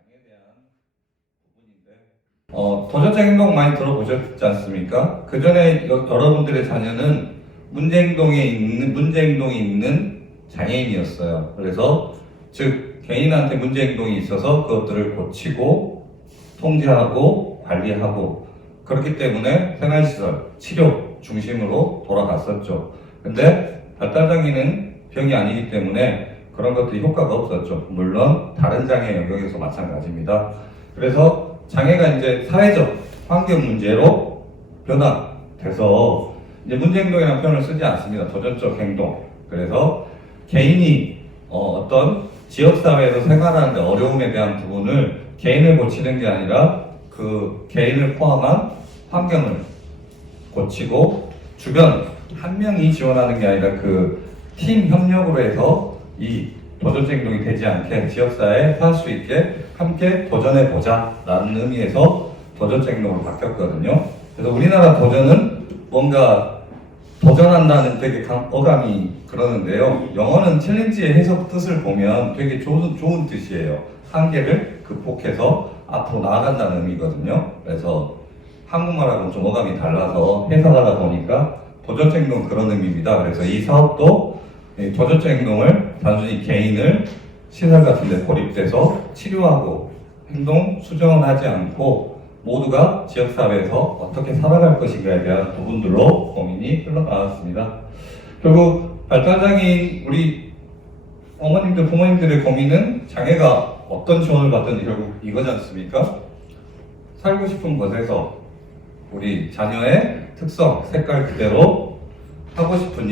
장애에 대한 부분인데 도전적 행동 많이 들어보셨지 않습니까? 그 전에 여러분들의 자녀는 문제행동이 있는 장애인이었어요. 그래서 즉 개인한테 문제행동이 있어서 그것들을 고치고 통제하고 관리하고 그렇기 때문에 생활시설, 치료 중심으로 돌아갔었죠. 근데 발달장애는 병이 아니기 때문에 그런 것들이 효과가 없었죠. 물론 다른 장애 영역에서 마찬가지입니다. 그래서 장애가 이제 사회적 환경 문제로 변화돼서 이제 문제행동이라는 표현을 쓰지 않습니다. 도전적 행동. 그래서 개인이 어떤 지역사회에서 생활하는데 어려움에 대한 부분을 개인을 고치는 게 아니라 그 개인을 포함한 환경을 고치고 주변 한 명이 지원하는 게 아니라 그 팀 협력으로 해서 이 도전적 행동이 되지 않게 지역사회에 살 수 있게 함께 도전해보자 라는 의미에서 도전적 행동으로 바뀌었거든요. 그래서 우리나라 도전은 뭔가 도전한다는 되게 어감이 그러는데요. 영어는 챌린지의 해석 뜻을 보면 되게 좋은 뜻이에요. 한계를 극복해서 앞으로 나아간다는 의미거든요. 그래서 한국말하고는 좀 어감이 달라서 해석하다 보니까 도전적 행동은 그런 의미입니다. 그래서 이 사업도 도전적 행동을 단순히 개인을 시설 같은 데 고립돼서 치료하고 행동 수정을 하지 않고 모두가 지역사회에서 어떻게 살아갈 것인가에 대한 부분들로 고민이 흘러나왔습니다. 결국 발달장애인 우리 어머님들, 부모님들의 고민은 장애가 어떤 지원을 받든지 결국 이거지 않습니까? 살고 싶은 곳에서 우리 자녀의 특성, 색깔 그대로 하고 싶은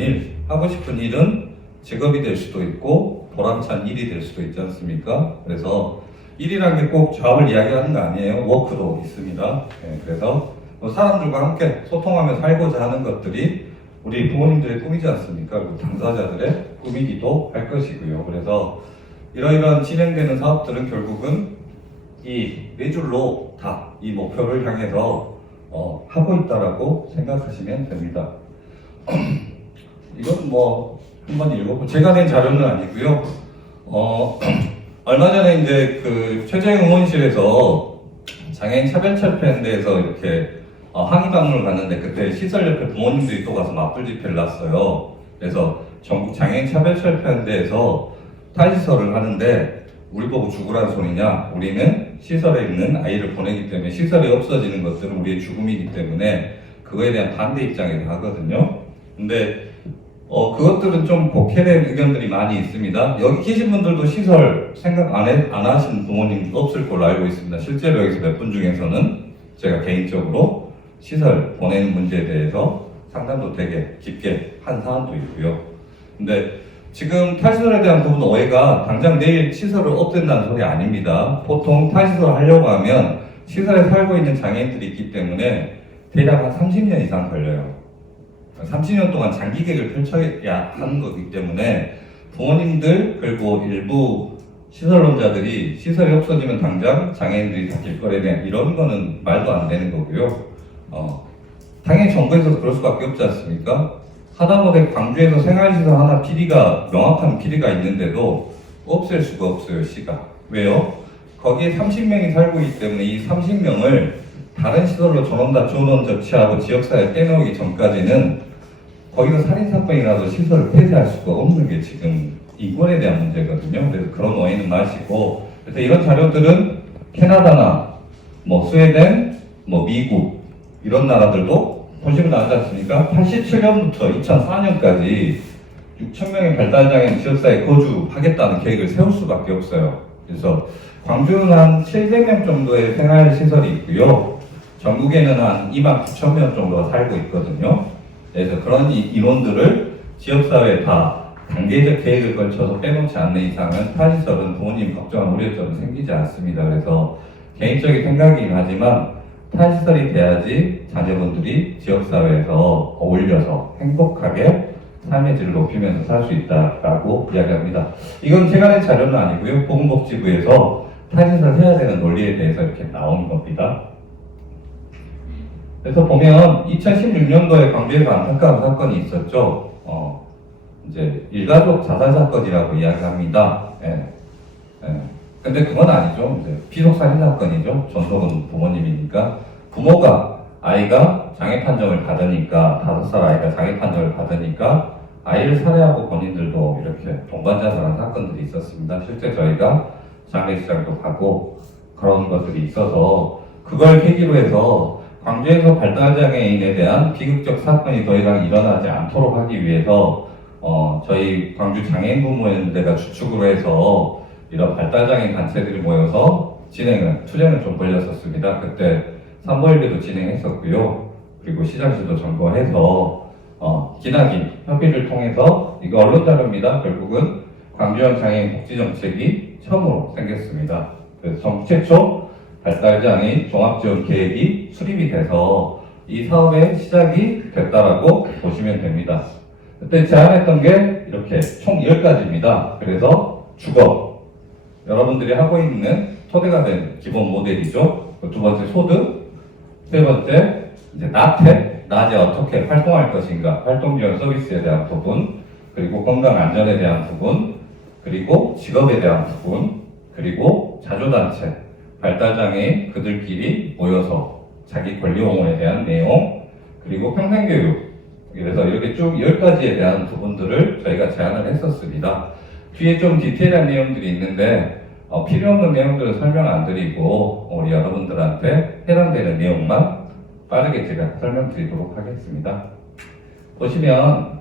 일은 직업이 될 수도 있고 보람찬 일이 될 수도 있지 않습니까? 그래서 일이라는 게 꼭 잡을 이야기하는 거 아니에요. 워크도 있습니다. 그래서 사람들과 함께 소통하며 살고자 하는 것들이 우리 부모님들의 꿈이지 않습니까? 그리고 당사자들의 꿈이기도 할 것이고요. 그래서 이러이러한 진행되는 사업들은 결국은 이 네 줄로 다 이 목표를 향해서 하고 있다라고 생각하시면 됩니다. 이건 뭐 한번 읽어보. 제가 낸 자료는 아니고요. 얼마 전에 이제 그 최재형 의원실에서 장애인 차별철폐연대에서 이렇게 항의 방문을 갔는데 그때 시설 옆에 부모님들이 또 가서 맞불 집회를 났어요. 그래서 전국 장애인 차별철폐연대에서 탈시설을 하는데 우리 보고 죽으라는 소리냐? 우리는 시설에 있는 아이를 보내기 때문에 시설이 없어지는 것들은 우리의 죽음이기 때문에 그거에 대한 반대 입장에서 하거든요. 근데 그것들은 좀 복해된 의견들이 많이 있습니다. 여기 계신 분들도 시설 생각 안 하시는 부모님 없을 걸로 알고 있습니다. 실제로 여기서 몇 분 중에서는 제가 개인적으로 시설 보내는 문제에 대해서 상담도 되게 깊게 한 사람도 있고요. 근데 지금 탈시설에 대한 부분 오해가 당장 내일 시설을 없앤다는 소리 아닙니다. 보통 탈시설을 하려고 하면 시설에 살고 있는 장애인들이 있기 때문에 대략 한 30년 이상 걸려요. 30년 동안 장기 계획을 펼쳐야 하는 거기 때문에 부모님들 그리고 일부 시설론자들이 시설이 없어지면 당장 장애인들이 다 길거리에 대한 이런 거는 말도 안 되는 거고요. 당연히 정부에서도 그럴 수밖에 없지 않습니까? 하다못해 광주에서 생활시설 하나 명확한 PD가 있는데도 없앨 수가 없어요, 시가. 왜요? 거기에 30명이 살고 있기 때문에 이 30명을 다른 시설로 전원 조치하고 지역사회에 떼놓기 전까지는 거기서 살인사건이 나도 시설을 폐쇄할 수가 없는 게 지금 인권에 대한 문제거든요. 그래서 그런 오해는 마시고, 그래서 이런 자료들은 캐나다나 스웨덴, 미국 이런 나라들도 보시면 나오지 않습니까? 87년부터 2004년까지 6,000명의 발달장애인 지역사회에 거주하겠다는 계획을 세울 수밖에 없어요. 그래서 광주는 한 700명 정도의 생활시설이 있고요. 전국에는 한 29,000명 정도가 살고 있거든요. 그래서 그런 인원들을 지역사회에 다 단계적 계획을 걸쳐서 빼놓지 않는 이상은 탈시설은 부모님 걱정한 우려점은 생기지 않습니다. 그래서 개인적인 생각이긴 하지만 탈시설이 돼야지 자녀분들이 지역사회에서 어울려서 행복하게 삶의 질을 높이면서 살 수 있다라고 이야기합니다. 이건 제가 낸 자료는 아니고요. 보건복지부에서 탈시설 해야 되는 논리에 대해서 이렇게 나온 겁니다. 그래서 보면 2016년도에 광주에서 안타까운 사건이 있었죠. 이제 일가족 자살 사건이라고 이야기합니다. 근데 그건 아니죠. 이제 피속살인 사건이죠. 전속은 부모님이니까 부모가 아이가 장애 판정을 받으니까 5살 아이가 장애 판정을 받으니까 아이를 살해하고 본인들도 이렇게 동반자살한 사건들이 있었습니다. 실제 저희가 장례식장도 가고 그런 것들이 있어서 그걸 계기로 해서 광주에서 발달장애인에 대한 비극적 사건이 더 이상 일어나지 않도록 하기 위해서 저희 광주 장애인 부모연대가 주축으로 해서 이런 발달장애인 단체들이 모여서 투쟁을 좀 벌였었습니다. 그때 산모일비도 진행했었고요. 그리고 시장실도 점거해서 기나긴 협의를 통해서 이거 언론 자료입니다. 결국은 광주형 장애인 복지정책이 처음으로 생겼습니다. 그래서 전국 최초 발달장애인 종합지원 계획이 수립이 돼서 이 사업의 시작이 됐다라고 보시면 됩니다. 그때 제안했던 게 이렇게 총 10가지입니다. 그래서 주거, 여러분들이 하고 있는 토대가 된 기본 모델이죠. 두 번째 소득, 세 번째 이제 낮에 어떻게 활동할 것인가, 활동 지원 서비스에 대한 부분, 그리고 건강 안전에 대한 부분, 그리고 직업에 대한 부분, 그리고 자조단체, 발달장애인 그들끼리 모여서 자기 권리 옹호에 대한 내용, 그리고 평생교육. 그래서 이렇게 쭉 10가지에 대한 부분들을 저희가 제안을 했었습니다. 뒤에 좀 디테일한 내용들이 있는데 필요 없는 내용들은 설명 안 드리고 우리 여러분들한테 해당되는 내용만 빠르게 제가 설명드리도록 하겠습니다. 보시면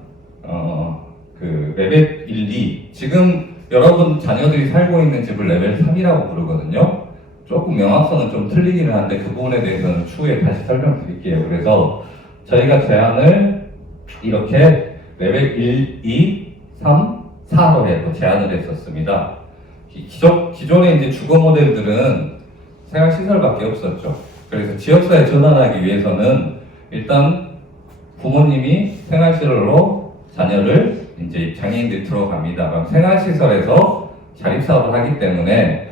그 레벨 1, 2 지금 여러분 자녀들이 살고 있는 집을 레벨 3이라고 부르거든요. 조금 명확성은 좀 틀리기는 한데 그 부분에 대해서는 추후에 다시 설명드릴게요. 그래서 저희가 제안을 이렇게 레벨 1, 2, 3, 4로 해서 제안을 했었습니다. 기존의 이제 주거 모델들은 생활시설밖에 없었죠. 그래서 지역사회 전환하기 위해서는 일단 부모님이 생활시설로 자녀를 이제 장애인들이 들어갑니다. 그럼 생활시설에서 자립사업을 하기 때문에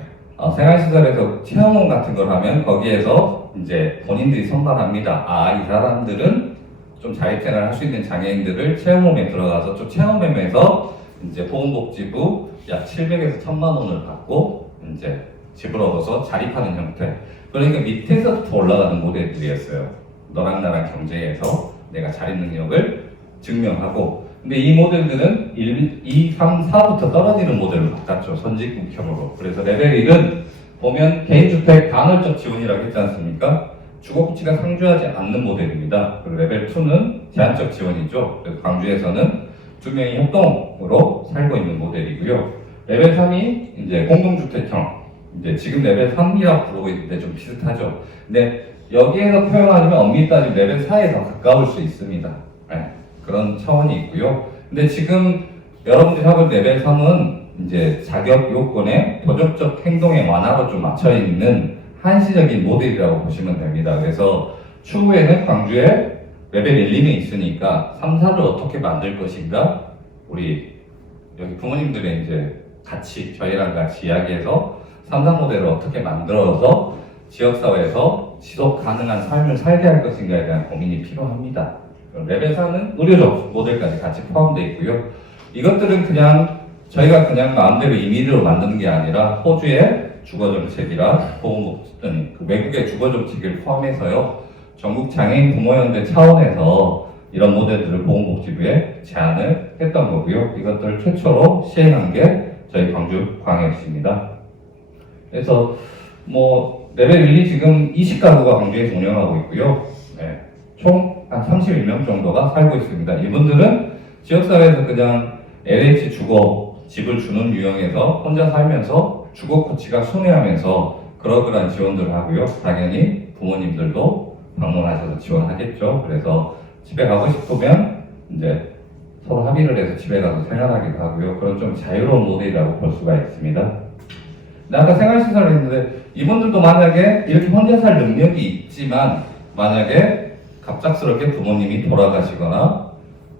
생활시설에서 체험원 같은 걸 하면 거기에서 이제 본인들이 선발합니다. 이 사람들은 좀 자립생활 할 수 있는 장애인들을 체험홈에 들어가서 좀 체험홈에서 이제 보건복지부 약 700에서 1000만 원을 받고 이제 집을 얻어서 자립하는 형태. 그러니까 밑에서부터 올라가는 모델들이었어요. 너랑 나랑 경쟁해서 내가 자립 능력을 증명하고. 근데 이 모델들은 1, 2, 3, 4부터 떨어지는 모델로 바꿨죠. 선진국형으로. 그래서 레벨 1은 보면 개인주택 간헐적 지원이라고 했지 않습니까? 주거부치가 상주하지 않는 모델입니다. 그리고 레벨 2는 제한적 지원이죠. 그래서 광주에서는 2명이 협동으로 살고 있는 모델이고요. 레벨 3이 이제 공동주택형. 이제 지금 레벨 3이라고 부르고 있는데 좀 비슷하죠. 근데 여기에서 표현하면 엄밀히 따지면 레벨 4에 더 가까울 수 있습니다. 네, 그런 차원이 있고요. 근데 지금 여러분들이 하고 있는 레벨 3은 이제 자격 요건에 도덕적 행동의 완화로 좀 맞춰 있는 한시적인 모델이라고 보시면 됩니다. 그래서 추후에는 광주에 레벨 1, 2는 있으니까 3, 4를 어떻게 만들 것인가 우리 여기 부모님들이 이제 같이 저희랑 같이 이야기해서 3, 4 모델을 어떻게 만들어서 지역사회에서 지속 가능한 삶을 살게 할 것인가에 대한 고민이 필요합니다. 레벨 4는 의료적 모델까지 같이 포함되어 있고요. 이것들은 그냥 저희가 그냥 마음대로 임의로 만드는 게 아니라 호주의 주거정책이라 그 외국의 주거정책을 포함해서요. 전국 장애인 부모연대 차원에서 이런 모델들을 보건복지부에 제안을 했던 거고요. 이것들을 최초로 시행한 게 저희 광주 광역시입니다. 그래서 뭐 레벨 1이 지금 20가구가 광주에서 운영하고 있고요. 네, 총 한 31명 정도가 살고 있습니다. 이분들은 지역사회에서 그냥 LH 주거 집을 주는 유형에서 혼자 살면서 주거 코치가 순회하면서 그러그러한 지원들을 하고요. 당연히 부모님들도 방문하셔서 지원하겠죠. 그래서 집에 가고 싶으면 이제 서로 합의를 해서 집에 가서 생활하기도 하고요. 그런 좀 자유로운 모델이라고 볼 수가 있습니다. 근데 아까 생활시설을 했는데 이분들도 만약에 이렇게 혼자 살 능력이 있지만 만약에 갑작스럽게 부모님이 돌아가시거나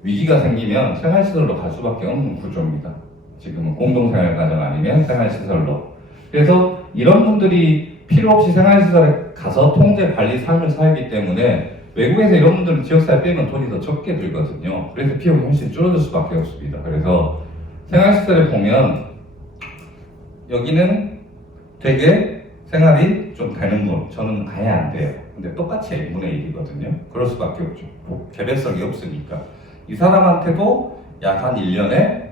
위기가 생기면 생활시설로 갈 수밖에 없는 구조입니다. 지금은 공동생활 가정 아니면 생활시설로. 그래서 이런 분들이 필요 없이 생활시설에 가서 통제 관리 삶을 살기 때문에 외국에서 이런 분들은 지역사회 빼면 돈이 더 적게 들거든요. 그래서 비용이 훨씬 줄어들 수밖에 없습니다. 그래서 생활시설에 보면 여기는 되게 생활이 좀 되는 분, 저는 아예 안 돼요. 근데 똑같이 n분의 1이거든요. 그럴 수밖에 없죠. 뭐 개별성이 없으니까. 이 사람한테도 약 한 1년에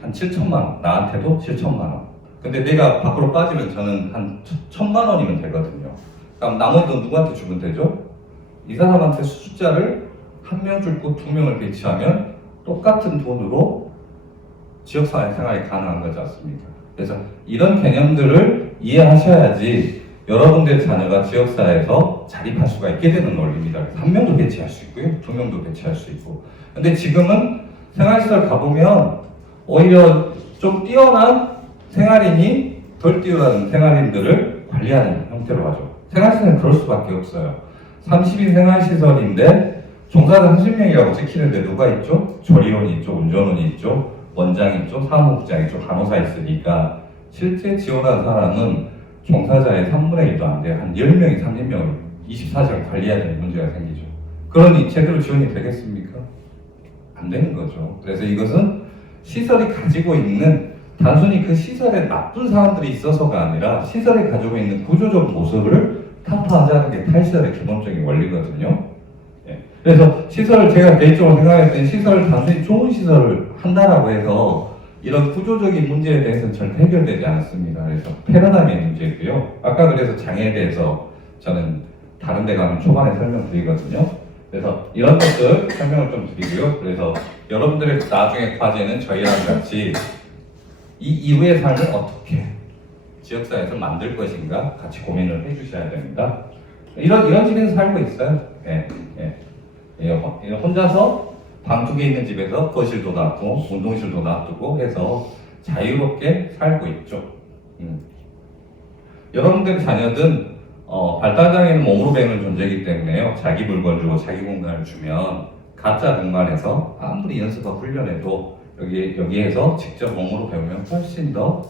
한 7천만 원, 나한테도 7천만 원. 근데 내가 밖으로 빠지면 저는 한 1,000만 원이면 되거든요. 그럼 나머지 돈 누구한테 주면 되죠? 이 사람한테 숫자를 한 명 줄고 2명을 배치하면 똑같은 돈으로 지역사회 생활이 가능한 거지 않습니까? 그래서 이런 개념들을 이해하셔야지 여러분들의 자녀가 지역사회에서 자립할 수가 있게 되는 논리입니다. 그래서 한 명도 배치할 수 있고요, 2명도 배치할 수 있고. 근데 지금은 생활시설 가보면 오히려 좀 뛰어난 생활인이 덜 뛰어난 생활인들을 관리하는 형태로 하죠. 생활시설은 그럴 수밖에 없어요. 30인 생활시설인데 종사자 30명이라고 찍히는데 누가 있죠? 조리원이 있죠, 운전원이 있죠, 원장 있죠, 사무국장 있죠, 간호사 있으니까 실제 지원하는 사람은 종사자의 3분의 1도 안 돼요. 한 10명이 30명을 24시간 관리해야 되는 문제가 생기죠. 그러니 제대로 지원이 되겠습니까? 안 되는 거죠. 그래서 이것은 시설이 가지고 있는 단순히 그 시설에 나쁜 사람들이 있어서가 아니라 시설이 가지고 있는 구조적 모습을 타파하자는 게 탈시설의 기본적인 원리거든요. 예. 그래서 시설을 제가 개인적으로 생각할 때는 시설을 단순히 좋은 시설을 한다라고 해서 이런 구조적인 문제에 대해서는 절대 해결되지 않습니다. 그래서 패러다임의 문제고요. 아까 그래서 장애에 대해서 저는 다른 데 가면 초반에 설명드리거든요. 그래서 이런 것들 설명을 좀 드리고요. 그래서 여러분들의 나중에 과제는 저희랑 같이 이 이후의 삶을 어떻게 지역사회에서 만들 것인가 같이 고민을 해주셔야 됩니다. 이런 집에서 살고 있어요. 예, 예. 혼자서 방 2개 있는 집에서 거실도 놔두고 운동실도 놔두고 해서 자유롭게 살고 있죠. 여러분들의 자녀든 발달장애는 몸으로 배우는 존재이기 때문에요. 자기 물건 주고 자기 공간을 주면 가짜 공간에서 아무리 연습하고 훈련해도 여기에서 직접 몸으로 배우면 훨씬 더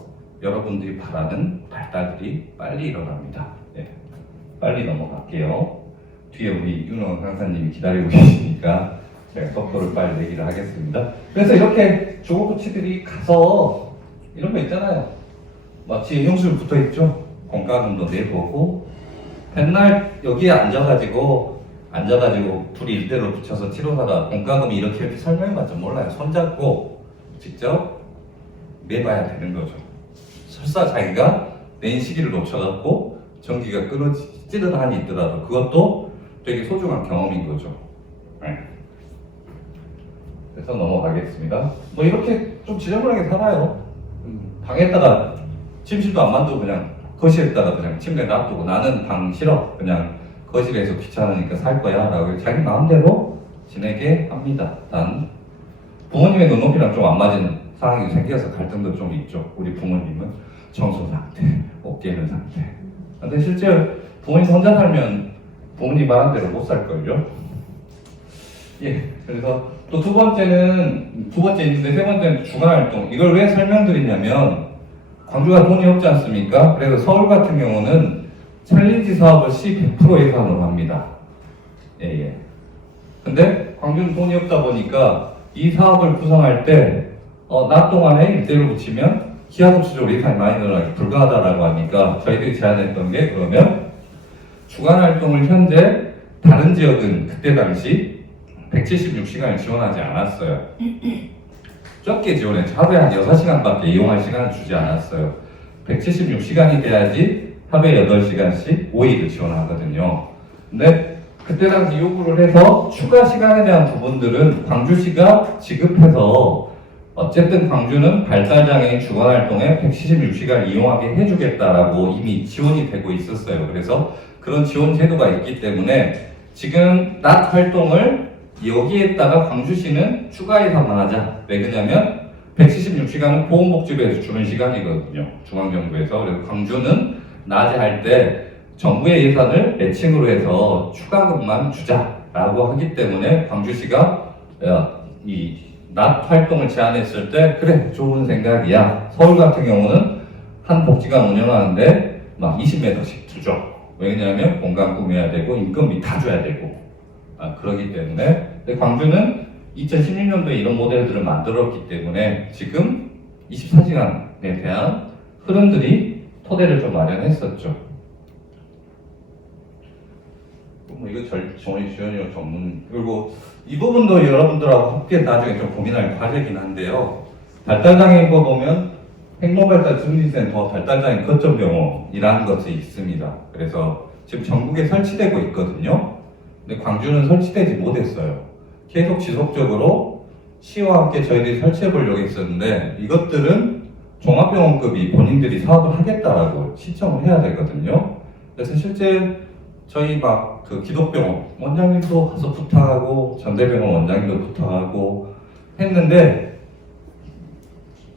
여러분들이 바라는 발달들이 빨리 일어납니다. 네. 빨리 넘어갈게요. 뒤에 우리 윤호 강사님이 기다리고 계시니까 제가 속도를 빨리 내기를 하겠습니다. 그래서 이렇게 주거코치들이 가서 이런 거 있잖아요. 마치 형술 붙어 있죠. 공과금도 내보고 맨날 여기에 앉아가지고 둘이 일대로 붙여서 치료사가 공과금이 이렇게 설명해봤자 몰라요. 손잡고 직접 내봐야 되는 거죠. 설사 자기가 낸 시기를 놓쳐갖고 전기가 끊어지는 한이 있더라도 그것도 되게 소중한 경험인 거죠. 네. 그래서 넘어가겠습니다. 뭐 이렇게 좀 지저분하게 살아요. 방에다가 침실도 안 만들고 그냥 거실에다가 그냥 침대 놔두고 나는 방 싫어. 그냥 거실에서 귀찮으니까 살 거야. 라고 자기 마음대로 지내게 합니다. 단 부모님의 눈높이랑 좀 안 맞은 상황이 생겨서 갈등도 좀 있죠. 우리 부모님은 청소 상태, 옷 깨는 상태. 근데 실제 부모님 혼자 살면 부모님 말한 대로 못 살걸요. 예, 그래서 또 두 번째 있는데 세 번째는 주간활동. 이걸 왜 설명드리냐면 광주가 돈이 없지 않습니까? 그래서 서울 같은 경우는 챌린지 사업을 100% 예산으로 합니다. 예. 근데 광주는 돈이 없다 보니까 이 사업을 구성할 때 낮 동안에 일대를 붙이면 기하급수적으로 예산이 많이 늘어나기 불가하다라고 하니까 저희들이 제안했던 게 그러면 주간활동을 현재 다른 지역은 그때 당시 176시간을 지원하지 않았어요. 적게 지원했죠. 하루에 한 6시간밖에 이용할 시간을 주지 않았어요. 176시간이 돼야지 하루에 8시간씩 5일을 지원하거든요. 근데 그때 당시 요구를 해서 추가 시간에 대한 부분들은 광주시가 지급해서 어쨌든 광주는 발달장애인 주간활동에 176시간을 이용하게 해주겠다라고 이미 지원이 되고 있었어요. 그래서 그런 지원 제도가 있기 때문에 지금 낮 활동을 여기에다가 광주시는 추가 예산만 하자. 왜 그러냐면 176시간은 보건복지부에서 주는 시간이거든요. 중앙정부에서. 그래서 광주는 낮에 할 때 정부의 예산을 매칭으로 해서 추가금만 주자라고 하기 때문에 광주시가 이 낮 활동을 제안했을 때 그래 좋은 생각이야. 서울 같은 경우는 한 복지관 운영하는데 막 20m씩 주죠. 왜냐하면 공간 꾸며야 되고 인건비 다 줘야 되고 그러기 때문에. 근데 광주는 2016년도에 이런 모델들을 만들었기 때문에 지금 24시간에 대한 흐름들이 토대를 좀 마련했었죠. 뭐 이거 지원이요 전문. 그리고 이 부분도 여러분들하고 함께 나중에 좀 고민할 과제이긴 한데요. 발달장애인 거 보면 행동발달 증진센터 발달장애인 거점병원이라는 것이 있습니다. 그래서 지금 전국에 설치되고 있거든요. 근데 광주는 설치되지 못했어요. 계속 지속적으로 시와 함께 저희들이 설치해 보려고 했었는데 이것들은 종합병원급이 본인들이 사업을 하겠다라고 신청을 해야 되거든요. 그래서 실제 저희 막 그 기독병원 원장님도 가서 부탁하고 전대병원 원장님도 부탁하고 했는데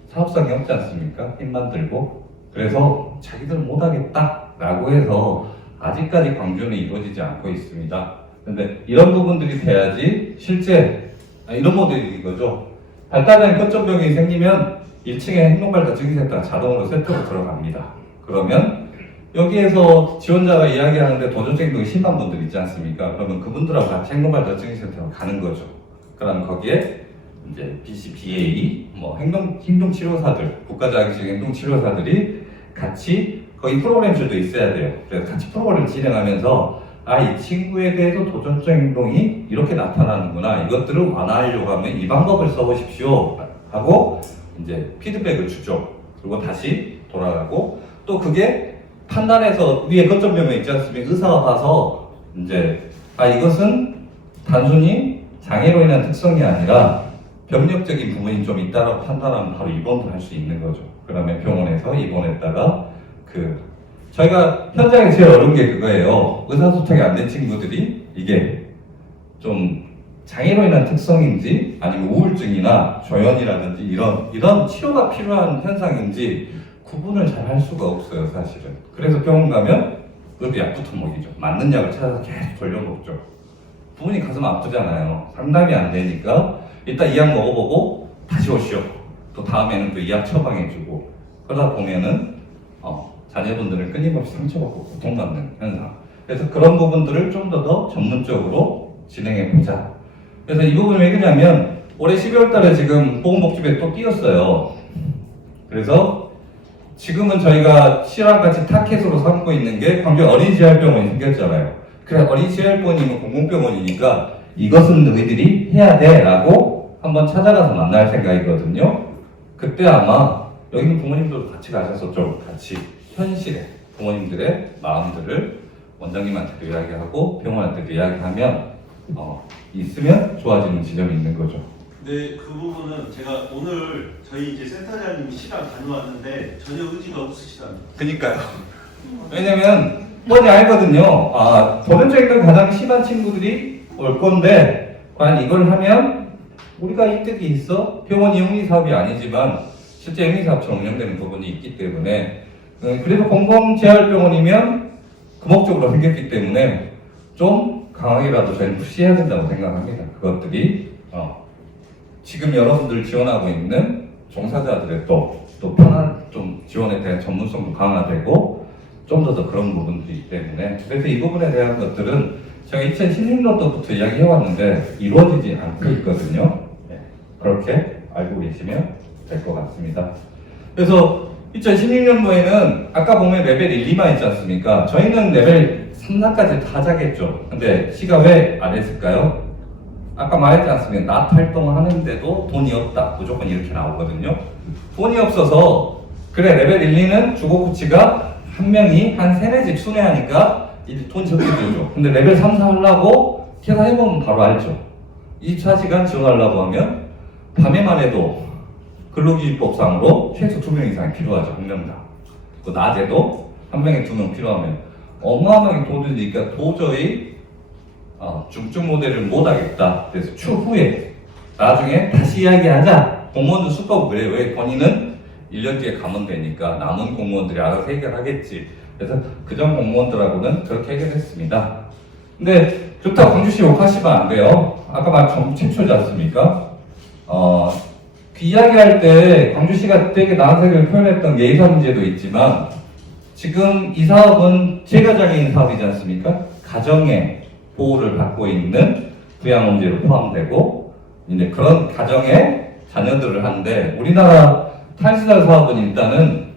사업성이 없지 않습니까? 힘만 들고. 그래서 자기들은 못하겠다라고 해서 아직까지 광주는 이루어지지 않고 있습니다. 근데 이런 부분들이 돼야지 실제 이런 모델인 거죠. 발달장애 거점병이 생기면 1층에 행동발달증진센터가 자동으로 센터로 들어갑니다. 그러면 여기에서 지원자가 이야기하는데 도전증진병이 심한 분들 있지 않습니까? 그러면 그분들하고 같이 행동발달증진센터로 가는 거죠. 그럼 거기에 이제 BCBA, 뭐 행동치료사들, 국가자격증 행동치료사들이 같이 거기 프로그램들도 있어야 돼요. 그래서 같이 프로그램을 진행하면서 이 친구에 대해서 도전적 행동이 이렇게 나타나는구나. 이것들을 완화하려고 하면 이 방법을 써보십시오. 하고 이제 피드백을 주죠. 그리고 다시 돌아가고 또 그게 판단해서 위에 거점병원 있지 않습니까? 의사가 봐서 이제 이것은 단순히 장애로 인한 특성이 아니라 병력적인 부분이 좀 있다라고 판단하면 바로 입원을 할 수 있는 거죠. 그러면 병원에서 입원했다가 저희가 현장에 제일 어려운 게 그거예요. 의사소통이 안 된 친구들이 이게 좀 장애로 인한 특성인지 아니면 우울증이나 조현이라든지 이런 치료가 필요한 현상인지 구분을 잘 할 수가 없어요, 사실은. 그래서 병원 가면 그것도 약부터 먹이죠. 맞는 약을 찾아서 계속 돌려먹죠. 부모님 가슴 아프잖아요. 상담이 안 되니까 일단 이 약 먹어보고 다시 오시오. 또 다음에는 또 이 약 처방해주고 그러다 보면은 자녀분들은 끊임없이 상처받고 고통받는 현상. 그래서 그런 부분들을 좀 더 전문적으로 진행해보자. 그래서 이 부분을 왜 그러냐면 올해 12월 달에 지금 보건복지부에 또 띄었어요. 그래서 지금은 저희가 시랑 같이 타켓으로 삼고 있는 게 광주 어린이재활병원이 생겼잖아요. 그래 어린이재활병원이면 공공병원이니까 이것은 너희들이 해야 돼 라고 한번 찾아가서 만날 생각이거든요. 그때 아마 여기 있는 부모님들도 같이 가셔서 좀 같이 현실에 부모님들의 마음들을 원장님한테도 이야기하고 병원한테도 이야기하면 있으면 좋아지는 지점이 있는 거죠. 네, 그 부분은 제가 오늘 저희 이제 센터장님이 시간 다녀왔는데 전혀 의지가 없으시답니다. 그니까요. 왜냐면 뻔히 알거든요. 도전적인 가장 심한 친구들이 올 건데 과연 이걸 하면 우리가 이득이 있어? 병원이 영리사업이 아니지만 실제 영리사업처럼 운영되는 부분이 있기 때문에 그래도 공공재활병원이면 금목적으로 생겼기 때문에 좀 강하게라도 저희는 푸시해야 된다고 생각합니다. 그것들이 지금 여러분들 지원하고 있는 종사자들의 또 편한 좀 지원에 대한 전문성도 강화되고 좀 더 그런 부분들이기 때문에 그래서 이 부분에 대한 것들은 제가 2016년도부터 이야기해왔는데 이루어지지 않고 있거든요. 그렇게 알고 계시면 될 것 같습니다. 그래서 2016년도에는 아까 보면 레벨 1, 2만 있지 않습니까? 저희는 레벨 3, 4까지 다 하자겠죠. 근데 시가 왜 안 했을까요? 아까 말했지 않습니까? 낫 활동을 하는데도 돈이 없다. 무조건 이렇게 나오거든요. 돈이 없어서 그래 레벨 1, 2는 주거코치가 한 명이 한 3, 4집 순회하니까 이제 돈 적게 들죠. 근데 레벨 3, 4 하려고 계산해보면 바로 알죠. 24시간 지원하려고 하면 밤에만 해도 근로기준법상으로 최소 2명 이상이 필요하죠. 한 명당. 또 낮에도 한 명에 2명 필요하면 어마어마하게 돈 드니까 도저히 중증 모델을 못하겠다. 그래서 추후에 나중에 다시 이야기하자. 공무원들 수법 그래요. 왜 본인은 1년 뒤에 가면 되니까 남은 공무원들이 알아서 해결하겠지. 그래서 그전 공무원들하고는 그렇게 해결했습니다. 근데 좋다고 광주시 욕하시면 안 돼요. 아까 말 전국 최초지 않습니까? 그 이야기할 때 광주시가 되게 나한테 표현했던 게 예산 문제도 있지만 지금 이 사업은 재가장애인 사업이지 않습니까? 가정의 보호를 받고 있는 부양원제로 포함되고 이제 그런 가정의 자녀들을 하는데 우리나라 탈시설 사업은 일단은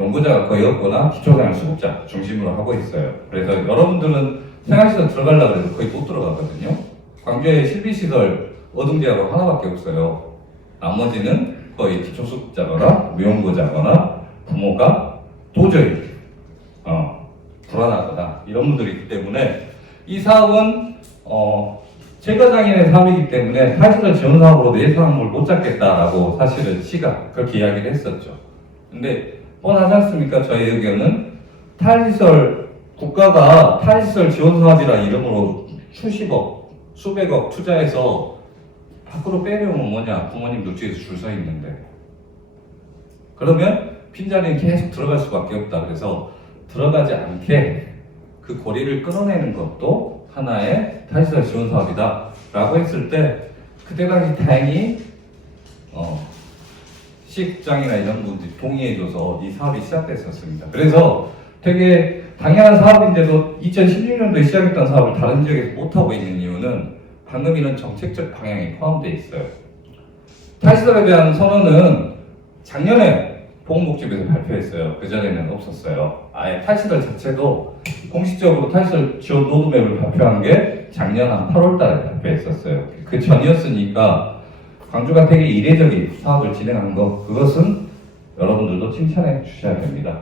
연구자가 거의 없거나 기초생활 수급자 중심으로 하고 있어요. 그래서 여러분들은 생활시설 들어가려고 해도 거의 못 들어가거든요. 광주에 실비시설 어둥제하고 하나밖에 없어요. 나머지는 거의 기초수급자거나 무연고자거나 부모가 도저히 불안하거나 이런 분들이 있기 때문에 이 사업은 제과장애인의 사업이기 때문에 탈시설 지원 사업으로 예산을 못 잡겠다라고 사실은 시가 그렇게 이야기를 했었죠. 근데 뻔하지 않습니까? 저희 의견은 탈시설 국가가 탈시설 지원 사업이라는 이름으로 수십억, 수백억 투자해서 밖으로 빼려면 뭐냐? 부모님도 뒤에서 줄 서 있는데 그러면 빈자리는 계속 들어갈 수밖에 없다. 그래서 들어가지 않게 그 고리를 끌어내는 것도 하나의 탈시설 지원 사업이다 라고 했을 때 그때 당시 다행히 시장이나 이런 분들이 동의해줘서 이 사업이 시작됐었습니다. 그래서 되게 당연한 사업인데도 2016년도에 시작했던 사업을 다른 지역에서 못하고 있는 이유는 방금 이런 정책적 방향이 포함되어 있어요. 탈시설에 대한 선언은 작년에 보건복지부에서 발표했어요. 그전에는 없었어요. 아예 탈시설 자체도 공식적으로 탈시설 지원 로드맵을 발표한 게 작년 한 8월 달에 발표했었어요. 그 전이었으니까 광주가 되게 이례적인 사업을 진행한 거, 그것은 여러분들도 칭찬해 주셔야 됩니다.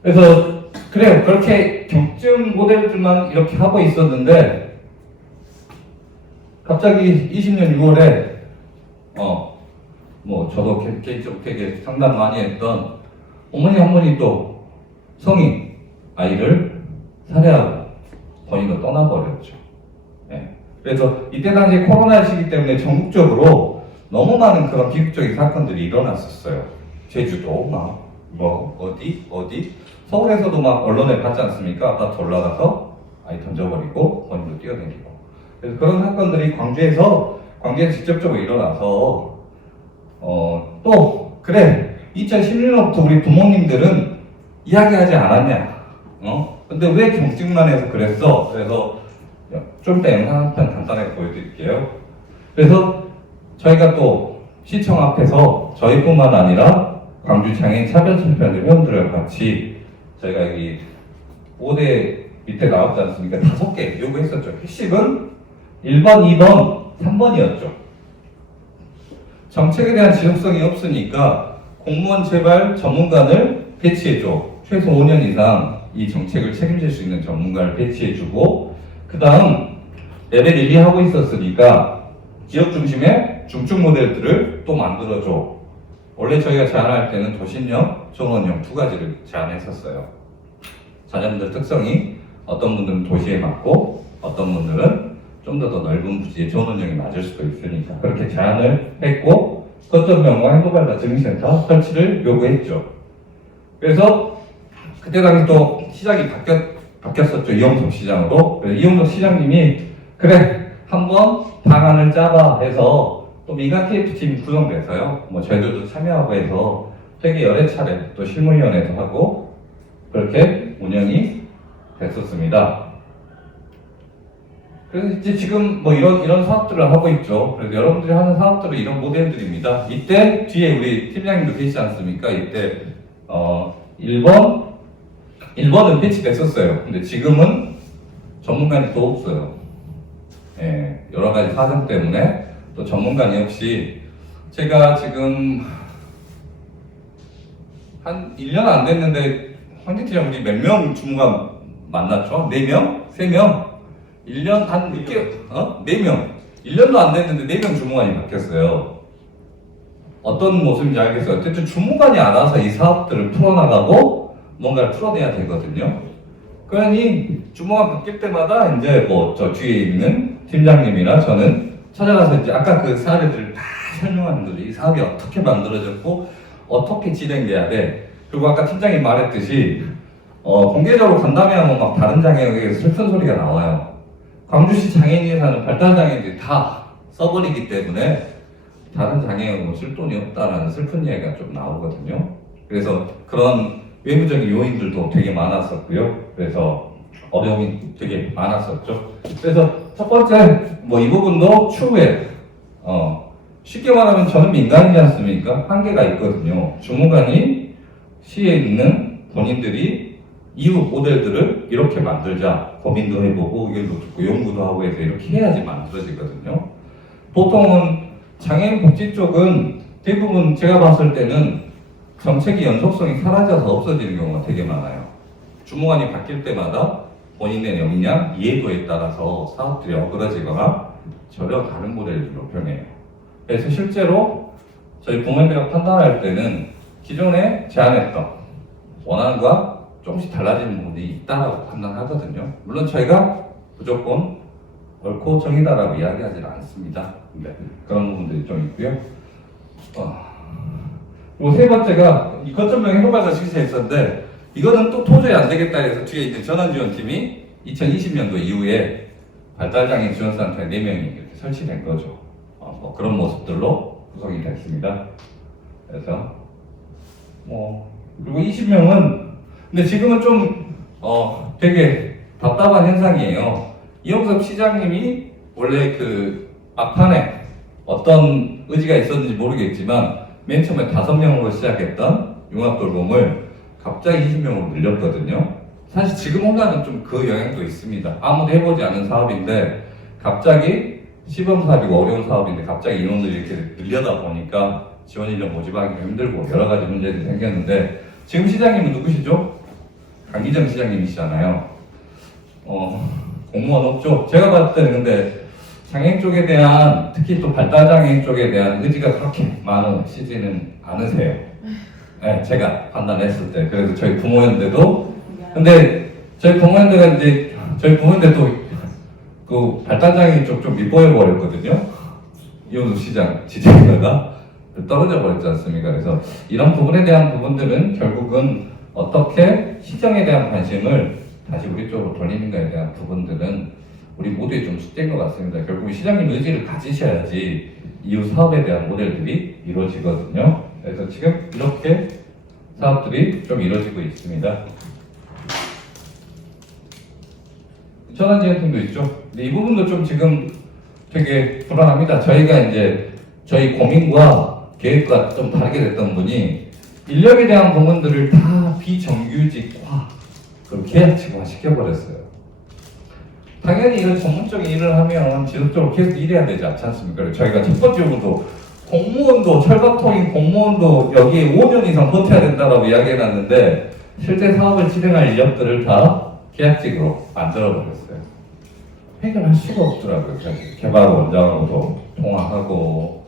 그래서 그래요. 그렇게 경증 모델들만 이렇게 하고 있었는데 갑자기 20년 6월에 저도 개인적으로 되게 상담 많이 했던 어머니 한 분이 또 성인 아이를 살해하고 본인도 떠나버렸죠. 네. 그래서 이때 당시 코로나 시기 때문에 전국적으로 너무 많은 그런 비극적인 사건들이 일어났었어요. 제주도 어디 서울에서도 막 언론에 봤지 않습니까? 아파트 올라가서 아이 던져버리고 본인도 뛰어다니고. 그래서 그런 사건들이 광주에서 직접적으로 일어나서 또 그래 2016년부터 우리 부모님들은 이야기하지 않았냐? 근데 왜 경증만 해서 그랬어? 그래서 좀 이따 영상 한 편 간단하게 보여드릴게요. 그래서 저희가 또 시청 앞에서 저희뿐만 아니라 광주 장애인 차별철폐연대 회원들과 같이 저희가 여기 5대 밑에 나왔지 않습니까? 5개 요구했었죠. 핵심은 1번, 2번, 3번이었죠. 정책에 대한 지속성이 없으니까 공무원 제발 전문가를 배치해줘. 최소 5년 이상 이 정책을 책임질 수 있는 전문가를 배치해주고, 그 다음 레벨 1, 2 하고 있었으니까 지역 중심의 중증 모델들을 또 만들어줘. 원래 저희가 제안할 때는 도심형, 전원형 두 가지를 제안했었어요. 자녀분들 특성이 어떤 분들은 도시에 맞고 어떤 분들은 좀 더 넓은 부지에 전원형이 맞을 수도 있으니까 그렇게 제안을 했고, 거점명과 행동발달 증진센터 설치를 요구했죠. 그래서 그때 당시 또 시장이 바뀌었었죠. 이용석 시장으로. 그래서 이용석 시장님이 그래 한번 방안을 짜봐 해서 또 민간 TF팀이 구성돼서요. 저희들도 참여하고 해서 되게 여러 차례 또 실무위원회도 하고 그렇게 운영이 됐었습니다. 그래서 이제 지금 이런 사업들을 하고 있죠. 그래서 여러분들이 하는 사업들은 이런 모델들입니다. 이때 뒤에 우리 팀장님도 계시지 않습니까? 이때 1번은 배치됐었어요. 근데 지금은 전문가는 또 없어요. 예, 여러 가지 사정 때문에 또 전문가는 없이 제가 지금 한 1년 안 됐는데 황진팀장 우리 몇 명 주무관 만났죠? 4명? 3명? 1년 한 6개월, 4명. 1년도 안 됐는데 4명 주무관이 바뀌었어요. 어떤 모습인지 알겠어요. 어쨌든 주무관이 알아서 이 사업들을 풀어나가고 뭔가를 풀어내야 되거든요. 그러니 주무관 바뀔 때마다 이제 저 뒤에 있는 팀장님이나 저는 찾아가서 이제 아까 그 사례들을 다 설명하는 거죠. 이 사업이 어떻게 만들어졌고 어떻게 진행돼야 돼. 그리고 아까 팀장님 말했듯이 공개적으로 간담회하면 막 다른 장애인에게 슬픈 소리가 나와요. 광주시 장애인이 사는 발달장애인들이 다 써버리기 때문에 다른 장애인은 쓸 돈이 없다라는 슬픈 이야기가 좀 나오거든요. 그래서 그런 외부적인 요인들도 되게 많았었고요. 그래서 어려움이 되게 많았었죠. 그래서 첫 번째 이 부분도 추후에 쉽게 말하면 저는 민간이지 않습니까? 한계가 있거든요. 주무관이 시에 있는 본인들이 이후 모델들을 이렇게 만들자 고민도 해보고 의견도 듣고 연구도 하고 해서 이렇게 해야지 만들어지거든요. 보통은 장애인 복지 쪽은 대부분 제가 봤을 때는 정책의 연속성이 사라져서 없어지는 경우가 되게 많아요. 주무관이 바뀔 때마다 본인의 역량, 이해도에 따라서 사업들이 어그러지거나 전혀 다른 모델들로 변해요. 그래서 실제로 저희 부모님들과 판단할 때는 기존에 제안했던 원안과 조금씩 달라지는 부분이 있다라고 판단하거든요. 물론 저희가 무조건 옳고 정의다라고 이야기하지는 않습니다. 네, 그런 부분들이 좀 있고요. 그리고 세 번째가 이 거점명 행동발전 실시에 있었는데 이거는 또 도저히 안 되겠다 해서 뒤에 있는 전환지원팀이 2020년도 이후에 발달장애인 지원센터에 4명이 이렇게 설치된 거죠. 뭐 그런 모습들로 구성이 됐습니다. 그래서 그리고 20명은 근데 지금은 좀 되게 답답한 현상이에요. 이용섭 시장님이 원래 그 막판에 어떤 의지가 있었는지 모르겠지만 맨 처음에 5명으로 시작했던 융합돌봄을 갑자기 20명으로 늘렸거든요. 사실 지금 혼자는 좀 그 영향도 있습니다. 아무도 해보지 않은 사업인데 갑자기 시범 사업이고 어려운 사업인데 갑자기 인원을 이렇게 늘려다 보니까 지원 인력 모집하기 힘들고 여러 가지 문제들이 생겼는데 지금 시장님은 누구시죠? 강기정 시장님이시잖아요. 공무원 없죠? 제가 봤을 때는 근데 장애인 쪽에 대한 특히 또 발달장애인 쪽에 대한 의지가 그렇게 많으시지는 않으세요. 네, 제가 판단했을 때. 그래서 저희 부모님들도 근데 저희 부모님들은 이제 저희 부모님들도 그 발달장애인 쪽 좀 미워해 버렸거든요. 이용수 시장 지지자가 떨어져 버렸지 않습니까? 그래서 이런 부분에 대한 부분들은 결국은 어떻게 시장에 대한 관심을 다시 우리 쪽으로 돌리는가에 대한 부분들은 우리 모두의 좀 숙제인 것 같습니다. 결국 시장님 의지를 가지셔야지 이후 사업에 대한 모델들이 이루어지거든요. 그래서 지금 이렇게 사업들이 좀 이루어지고 있습니다. 전환지원팀도 있죠. 근데 이 부분도 좀 지금 되게 불안합니다. 저희가 이제 저희 고민과 계획과 좀 다르게 됐던 분이 인력에 대한 부분들을 다 비정규직화, 그리고 계약직화 시켜버렸어요. 당연히 이런 전문적인 일을 하면 지속적으로 계속 일해야 되지 않습니까? 그래서 저희가 첫 번째로도 공무원도 철밥통인 공무원도 여기에 5년 이상 버텨야 된다고 이야기해놨는데 실제 사업을 진행할 인력들을 다 계약직으로 만들어버렸어요. 해결할 수가 없더라고요. 개발 원장하고도 통화하고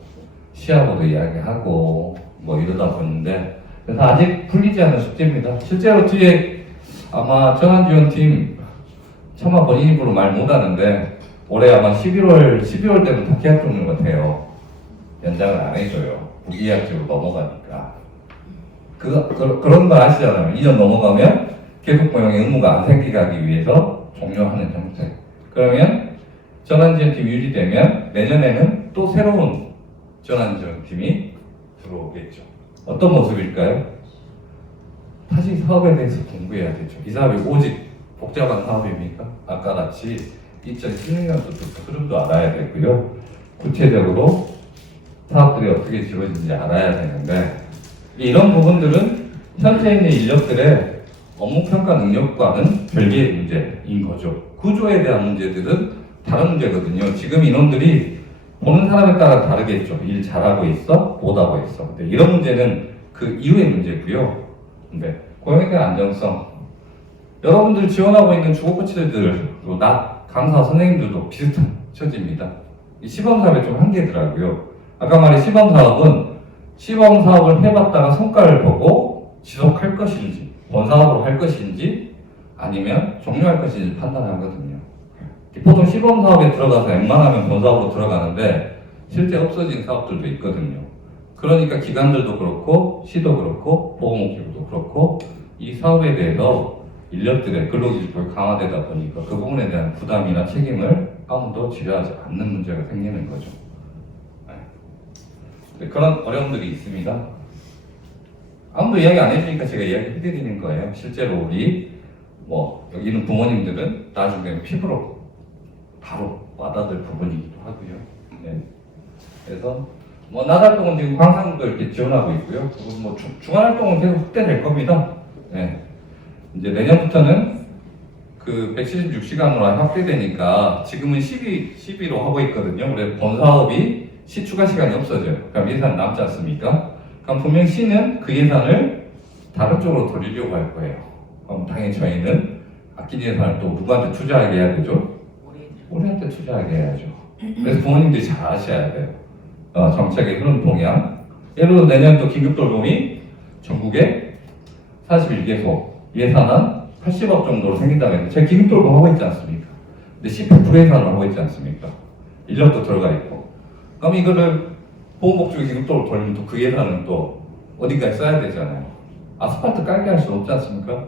시하고도 이야기하고 뭐 이러다 보는데 그래서 아직 풀리지 않은 숙제입니다. 실제로 뒤에 아마 전환지원팀 차마 본인 입으로 말 못하는데 올해 아마 12월 때부터 계약 종료 같아요. 연장을 안 해줘요. 무계약직으로 넘어가니까. 그런 거 아시잖아요. 2년 넘어가면 계속 고용의 의무가 안 생기게 하기 위해서 종료하는 정책. 그러면 전환지원팀이 유지되면 내년에는 또 새로운 전환지원팀이 들어오겠죠. 어떤 모습일까요? 다시 사업에 대해서 공부해야 되죠. 이 사업이 오직 복잡한 사업입니까? 아까 같이 2016년부터 흐름도 알아야 되고요. 구체적으로 사업들이 어떻게 지어지는지 알아야 되는데 이런 부분들은 현재 있는 인력들의 업무평가 능력과는 별개의 문제인 거죠. 구조에 대한 문제들은 다른 문제거든요. 지금 인원들이 보는 사람에 따라 다르겠죠. 일 잘하고 있어? 못하고 있어. 근데 이런 문제는 그 이후의 문제고요. 근데 고용에 대한 안정성, 여러분들 지원하고 있는 주거코치들, 강사 선생님들도 비슷한 처지입니다. 이 시범사업에 좀 한계더라고요. 아까 말한 시범사업은 시범사업을 해봤다가 성과를 보고 지속할 것인지, 본사업으로 할 것인지, 아니면 종료할 것인지 판단하거든요. 보통 시범사업에 들어가서 웬만하면 본사업으로 들어가는데 실제 없어진 사업들도 있거든요. 그러니까 기관들도 그렇고 시도 그렇고 보험업계도 그렇고 이 사업에 대해서 인력들의 근로기준법이 강화되다 보니까 그 부분에 대한 부담이나 책임을 아무도 지려하지 않는 문제가 생기는 거죠. 네. 그런 어려움들이 있습니다. 아무도 이야기 안 해주니까 제가 이야기 해드리는 거예요. 실제로 우리 여기 있는 부모님들은 나중에 피부로 바로 와닿을 부분이기도 하고요. 네. 그래서 뭐 낮활동은 지금 광산도 이렇게 지원하고 있고요. 그리고 뭐 중간활동은 계속 확대될 겁니다. 네. 이제 내년부터는 그 176시간으로 확대되니까 지금은 12로 하고 있거든요. 그래서 본 사업이 시 추가 시간이 없어져요. 그럼 예산 남지 않습니까? 그럼 분명 시는 그 예산을 다른 쪽으로 돌리려고 할 거예요. 그럼 당연히 저희는 아낀 예산을 또 누구한테 투자하게 해야 되죠? 우리한테 투자하게 해야죠. 그래서 부모님들이 잘 아셔야 돼요. 정책의 흐름 동향. 예를 들어 내년 또 긴급돌봄이 전국에 41개소 예산은 80억 정도로 생긴다고 했는데 제가 긴급돌봄 하고 있지 않습니까? 근데 10% 예산을 하고 있지 않습니까? 인력도 들어가 있고. 그럼 이거를 보건복지부 긴급돌봄 돌리면 또 그 예산은 또 어딘가에 써야 되잖아요. 아스팔트 깔게 할 수 없지 않습니까?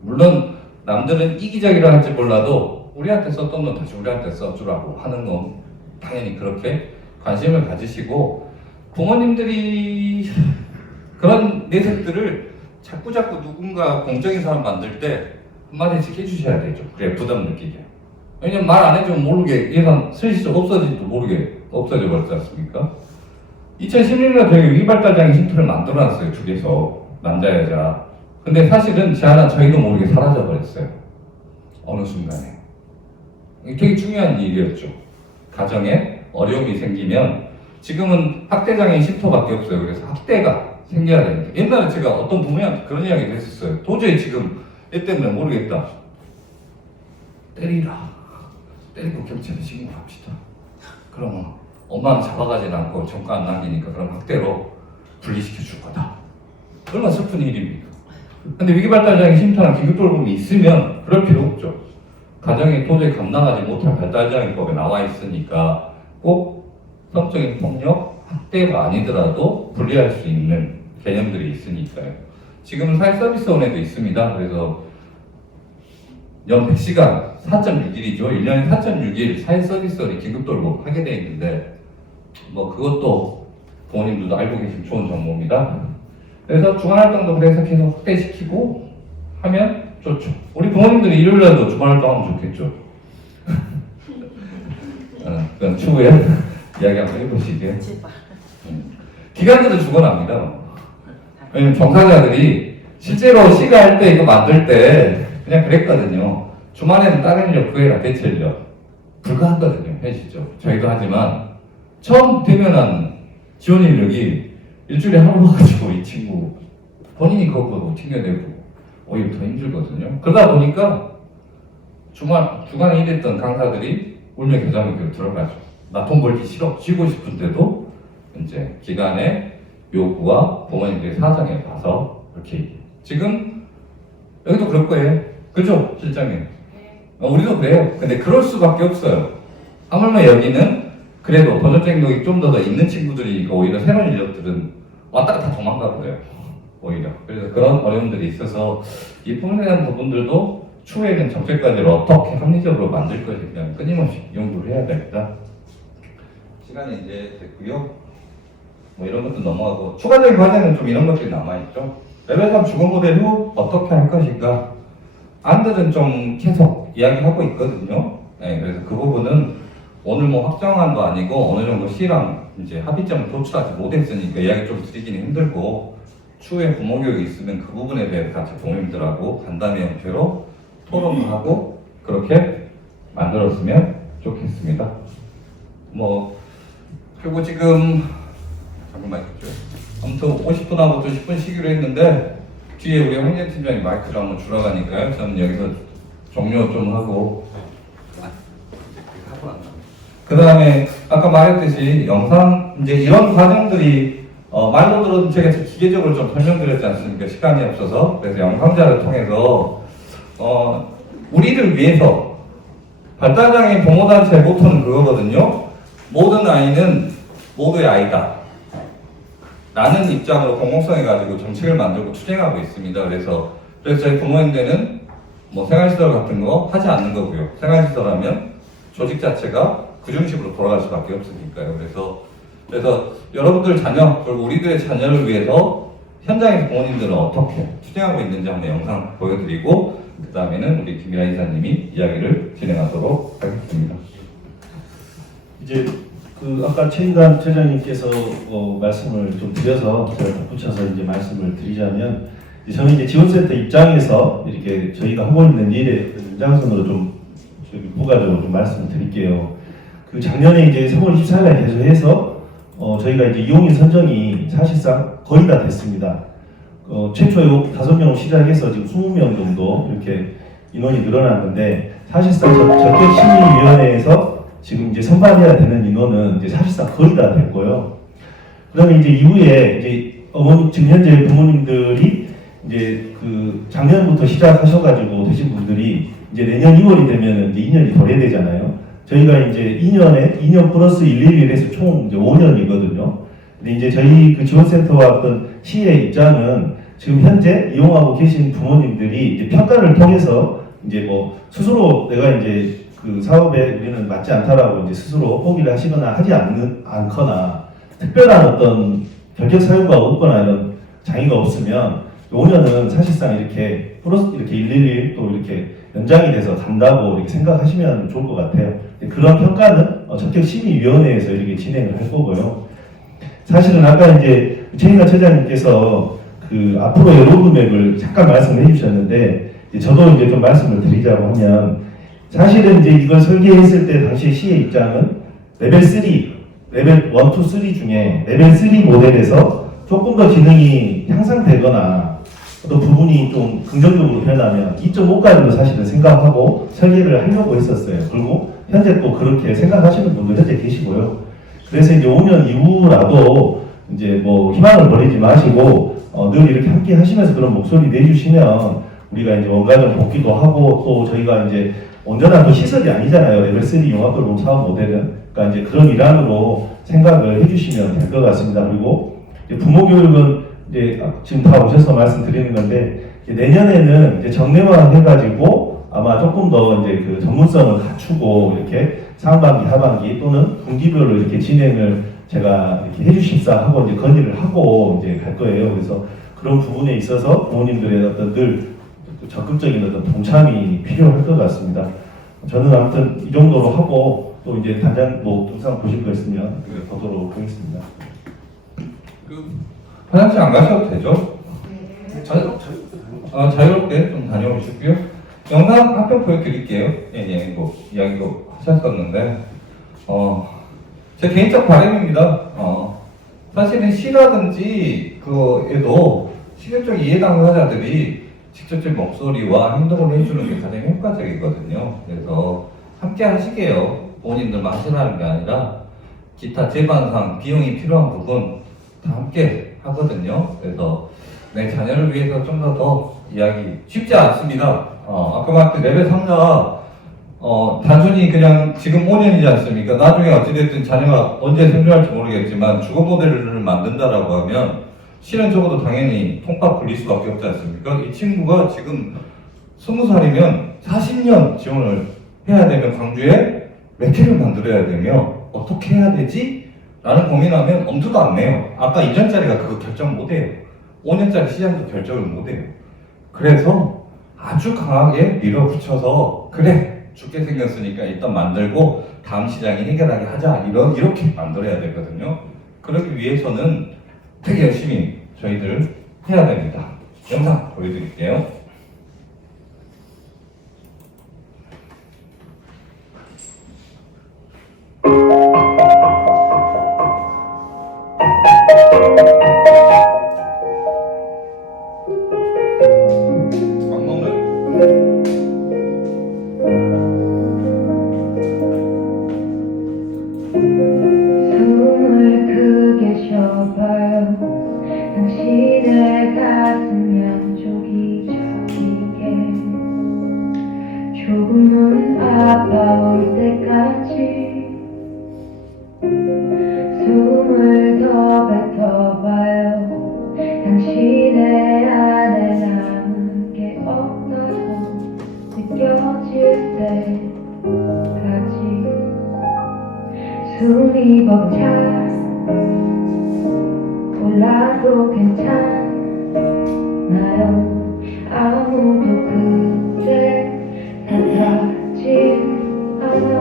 물론 남들은 이기적이라 할지 몰라도 우리한테 썼던 돈 다시 우리한테 써주라고 하는 건 당연히 그렇게 관심을 가지시고 부모님들이 그런 내색들을 자꾸자꾸 누군가 공적인 사람 만들 때 한마디씩 해주셔야 되죠. 그래 부담 느끼게. 왜냐면 말 안 해주면 모르게 예산 슬슬 없어질지도 모르게 없어져 버렸지 않습니까? 2016년에 저희 위기발달장애 쉼터를 만들어놨어요. 주에서 남자 여자. 근데 사실은 제안은 저희도 모르게 사라져 버렸어요. 어느 순간에. 이게 되게 중요한 일이었죠. 가정에 어려움이 생기면 지금은 학대장애인 쉼터밖에 없어요. 그래서 학대가 생겨야 되는데 옛날에 제가 어떤 부모님한테 그런 이야기를 했었어요. 도저히 지금 애 때문에 모르겠다. 때리라. 때리고 경찰에 신고합시다. 그러면 엄마는 잡아가지는 않고 전과 안 남기니까 그럼 학대로 분리시켜 줄 거다. 얼마나 슬픈 일입니까? 근데 위기발달장애 쉼터나 긴급돌봄이 있으면 그럴 필요 없죠. 가정이 도저히 감당하지 못할 발달장애법에 나와 있으니까 꼭 성적인 폭력, 학대가 아니더라도 분리할 수 있는 개념들이 있으니까요. 지금은 사회서비스원에도 있습니다. 그래서 연 100시간 4.6일이죠. 1년에 4.6일 사회서비스원이 긴급돌봄 하게 돼 있는데 뭐 그것도 부모님들도 알고 계신 좋은 정보입니다. 그래서 중간활동도 그래서 계속 확대시키고 하면 좋죠. 우리 부모님들이 일요일날도 중간활동 하면 좋겠죠. 그럼 추후에 이야기 한번 해보시게. 기관들도 죽어납니다. 왜냐면 종사자들이 실제로 시가 할 때 이거 만들 때 그냥 그랬거든요. 주말에는 다른 인력 구해라, 대체 인력. 불가하거든요, 현실적으로. 저희도 하지만 처음 대면한 지원 인력이 일주일에 하루 와가지고 이 친구 본인이 그거 튕겨내고 오히려 더 힘들거든요. 그러다 보니까 주간에 일했던 강사들이 울며 겨자먹기로 들어가죠. 나 돈 벌기 싫어. 쉬고 싶은데도 이제 기관의 요구와 부모님들의 사정에 봐서 이렇게 지금 여기도 그럴 거예요. 그죠? 실장님? 우리도 그래요. 근데 그럴 수밖에 없어요. 하물며 여기는 그래도 번역적 능력이 좀 더 있는 친구들이니까 오히려 새로운 인력들은 왔다가 다 도망가고요. 오히려. 그래서 그런 어려움들이 있어서 이 부분에 대한 부분들도 추후에는 정책과제를 어떻게 합리적으로 만들 것인지 끊임없이 연구를 해야 됩니다. 시간이 이제 됐고요. 뭐 이런 것도 넘어가고 추가적인 과제는 좀 이런 것들이 남아있죠. 레벨 3 주거 모델 후 어떻게 할 것인가 안들은 좀 계속 이야기하고 있거든요. 네, 그래서 그 부분은 오늘 뭐 확정한 거 아니고 어느 정도 C랑 이제 합의점을 도출하지 못했으니까 이야기 좀 드리기는 힘들고 추후에 부모 교육이 있으면 그 부분에 대해서 같이 부모님들하고 간담회 형태로 토론을 하고 그렇게 만들었으면 좋겠습니다. 뭐 그리고 지금 잠깐만 있죠. 아무튼 50분하고 또 10분 시기로 했는데 뒤에 우리 황재 팀장이 마이크를 한번 주러 가니까요. 저는 여기서 종료 좀 하고 그 다음에 아까 말했듯이 영상 이제 이런 과정들이 말로 들은 제가 기계적으로 좀 설명드렸지 않습니까? 시간이 없어서 그래서 영상자를 통해서 우리를 위해서 발달장애인 보호단체의 모토는 그거거든요. 모든 아이는 모두의 아이다 라는 입장으로 공공성해 가지고 정책을 만들고 추진하고 있습니다. 그래서 저희 부모님들은 뭐 생활시설 같은 거 하지 않는 거고요. 생활시설 하면 조직 자체가 그 중심으로 돌아갈 수밖에 없으니까요. 그래서 여러분들 자녀 그리고 우리들의 자녀를 위해서 현장에서 부모님들은 어떻게 추진하고 있는지 한번 영상 보여드리고 그 다음에는 우리 김미라 이사님이 이야기를 진행하도록 하겠습니다. 이제 아까 최인관 처장님께서 말씀을 좀 드려서 제가 덧붙여서 이제 말씀을 드리자면, 저는 이제 지원센터 입장에서 이렇게 저희가 하고 있는 일의 연장선으로 좀 부가적으로 좀 말씀을 드릴게요. 작년에 이제 3월 24일에 개소해서 저희가 이제 이용인 선정이 사실상 거의 다 됐습니다. 최초에 5명으로 시작해서 지금 20명 정도 이렇게 인원이 늘어났는데, 사실상 적격심의위원회에서 지금 이제 선발해야 되는 인원은 이제 사실상 거의 다 됐고요. 그다음에 이제 이후에 이제 지금 현재 부모님들이 이제 작년부터 시작하셔가지고 되신 분들이 이제 내년 2월이 되면 이제 2년이 도래되잖아요. 저희가 이제 2년 플러스 111에서 총 이제 5년이거든요. 근데 이제 저희 지원센터와 어떤 시의 입장은 지금 현재 이용하고 계신 부모님들이 이제 평가를 통해서 이제 뭐 스스로 내가 이제 사업에 우리는 맞지 않다라고 이제 스스로 포기를 하시거나 하지 않거나 특별한 어떤 결격 사유가 없거나 이런 장애가 없으면 5년은 사실상 이렇게 플러스 이렇게 111 또 이렇게 연장이 돼서 간다고 이렇게 생각하시면 좋을 것 같아요. 그런 평가는 적격심의위원회에서 이렇게 진행을 할 거고요. 사실은 아까 이제 최인관 처장님께서 앞으로의 로드맵을 잠깐 말씀을 해주셨는데, 저도 이제 좀 말씀을 드리자고 하면, 사실은 이제 이걸 설계했을 때 당시 시의 입장은 레벨 3, 레벨 1, 2, 3 중에 레벨 3 모델에서 조금 더 기능이 향상되거나 어떤 부분이 좀 긍정적으로 변하면 2.5까지도 사실은 생각하고 설계를 하려고 했었어요. 그리고 현재 또 그렇게 생각하시는 분도 현재 계시고요. 그래서 이제 5년 이후라도 이제 뭐 희망을 버리지 마시고 늘 이렇게 함께 하시면서 그런 목소리 내주시면 우리가 이제 원가정 복귀도 하고, 또 저희가 이제 온전한 시설이 아니잖아요. 레벨 3 융합돌봄 사업 모델은. 그러니까 이제 그런 일환으로 생각을 해주시면 될 것 같습니다. 그리고 이제 부모 교육은 이제 지금 다 오셔서 말씀드리는 건데, 내년에는 이제 정례화 해가지고 아마 조금 더 이제 전문성을 갖추고 이렇게 상반기, 하반기 또는 분기별로 이렇게 진행을 제가 이렇게 해주십사 하고 이제 건의를 하고 이제 갈 거예요. 그래서 그런 부분에 있어서 부모님들의 어떤 늘 적극적인 어떤 동참이 필요할 것 같습니다. 저는 아무튼 이 정도로 하고, 또 이제 단장 뭐 영상 보실 거 있으면 보도록 하겠습니다. 화장실 안 가셔도 되죠? 자유롭게 좀 다녀오시고요. 영상 한 편 보여드릴게요. 뭐 이야기도 하셨었는데, 제 개인적 바람입니다. 사실은 시라든지 그에도 시각적 이해 당사자들이 직접적 목소리와 행동을 해주는 게 가장 효과적이거든요. 그래서 함께 하시게요. 본인들만 하시라는 게 아니라 기타 재반상 비용이 필요한 부분 다 함께 하거든요. 그래서 내 자녀를 위해서 좀 더 이야기 쉽지 않습니다. 아까 말했던 레벨 3자 단순히 그냥 지금 5년이지 않습니까? 나중에 어찌됐든 자녀가 언제 생존할지 모르겠지만 주거 모델을 만든다라고 하면 실은 적어도 당연히 통합 굴릴 수밖에 없지 않습니까? 이 친구가 지금 20살이면 40년 지원을 해야 되면 광주에 몇 개를 만들어야 되며 어떻게 해야 되지? 라는 고민하면 엄두도 안 내요. 아까 2년짜리가 그거 결정 못 해요. 5년짜리 시장도 결정을 못 해요. 그래서 아주 강하게 밀어붙여서 그래 죽게 생겼으니까 일단 만들고 다음 시장이 해결하게 하자 이렇게 만들어야 되거든요. 그러기 위해서는 되게 열심히 저희들 해야 됩니다. 영상 보여드릴게요. 막 먹는. 숨을 크게 쉬어봐요. 당신의 가슴 양쪽이 저리게 조금은 아파올 때까지 숨을 더 뱉어봐요. 당신의 안에 남은 게 없다고 느껴질 때까지 숨이 벅차 몰라도 괜찮아요. 아무도 그대 탓하지 않아.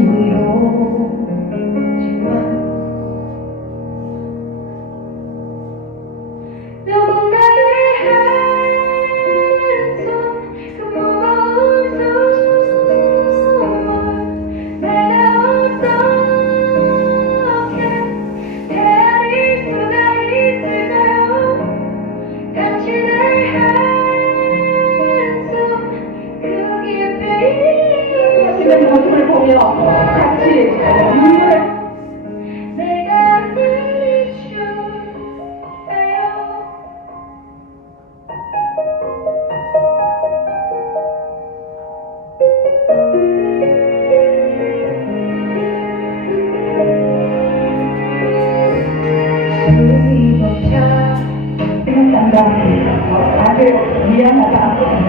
위로지만 누군가의 한숨 그 무거운 숨을 내가 어떻게 헤아릴 수가 있을까요? 당신의 한숨 그 깊이 하시는 모습을 보며 같이 눈물을 내가 들려줄래요? 숨이 벅차 생각한다. 아들 미안하다.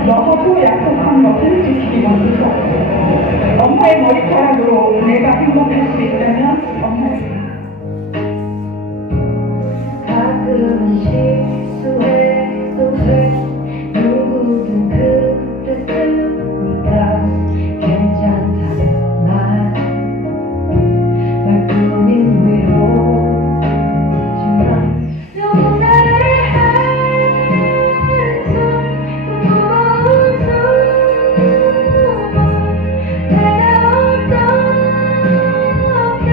너하고 약속한 것을 지키기 못해서 엄마의 머리카락으로 내가 행복할 수 있다면 엄마의 가끔은 실수해도 돼 누구든 그랬으니까 괜찮다는 말뿐인 위로지만 누군가의 한숨 그 무거운 숨을 내가 어떻게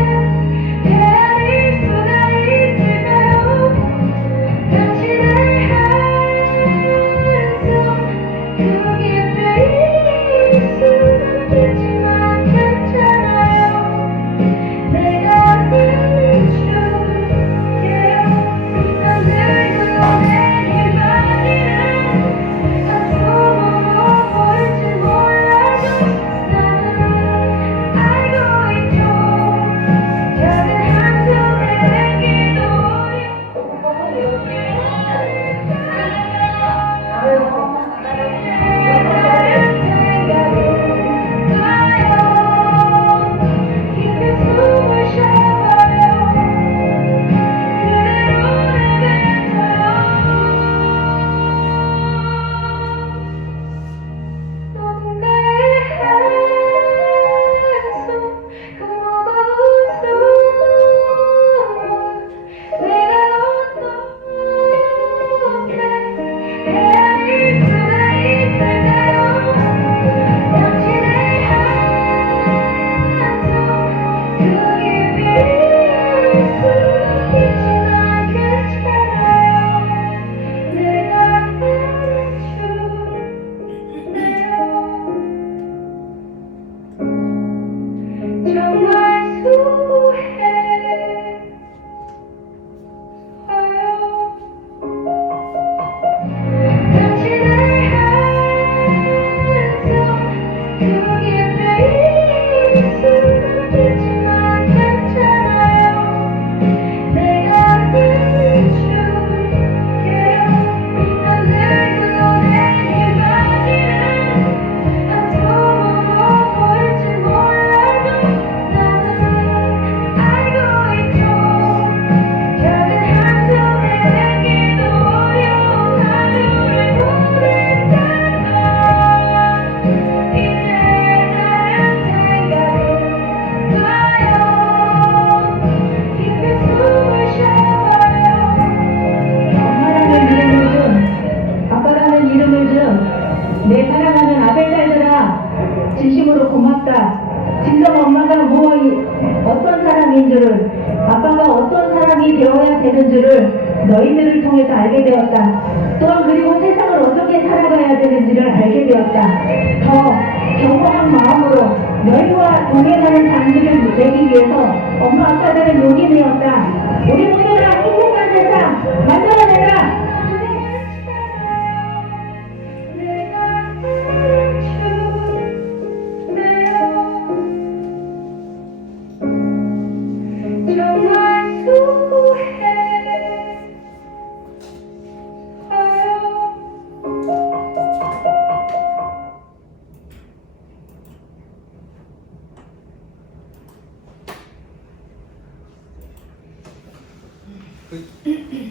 헤아릴 수가 있을까요? 당신의 한숨 그 깊이 숨기지만 괜찮아요. 내가 들려줄게요. 난 들고 내게 빠지는 한숨으로 보일지 몰라도 나는 알고 있죠. 작은 한숨에 내게도 깊이 숨을 쉬어봐요. 그대로는 뱉어요. 누군가의 한숨 그 무거운 숨을 내가 어떻게 헤아릴 수가 있을까요? 당신의 한숨 그 깊이 숨기지만 괜찮아요. 내가 안아줄래요. 정말 수고해요. 당신의 한숨 그 깊이 숨기지만 괜찮아요. 내가 들려줄게요. 난 늙고 내게 빠지는 한숨으로 보일지 몰라도 나는 알고 있죠. 작은 한숨에 내게도 어려운 하루를 보냈다가 이제 다른 생각은 와요. 깊이 숨을 쉬어봐요. 엄마라는 이름을 준 아빠라는 이름을 준 내 사랑하는 아들 딸들아 진심으로 고맙다. 진정 엄마가 어떤 사람인 줄을 아빠가 어떤 사람이 되어야 되는 줄을 너희들을 통해서 알게 되었다. 또한 그리고 세상을 어떻게 살아가야 되는지를 알게 되었다. 더 견고한 마음으로 너희와 동행하는 장기를 되기 위해서 엄마 아빠들은 용기 내었다. 우리 모두 다 행복한 세상 만들어내라. 내가 안아줄래요.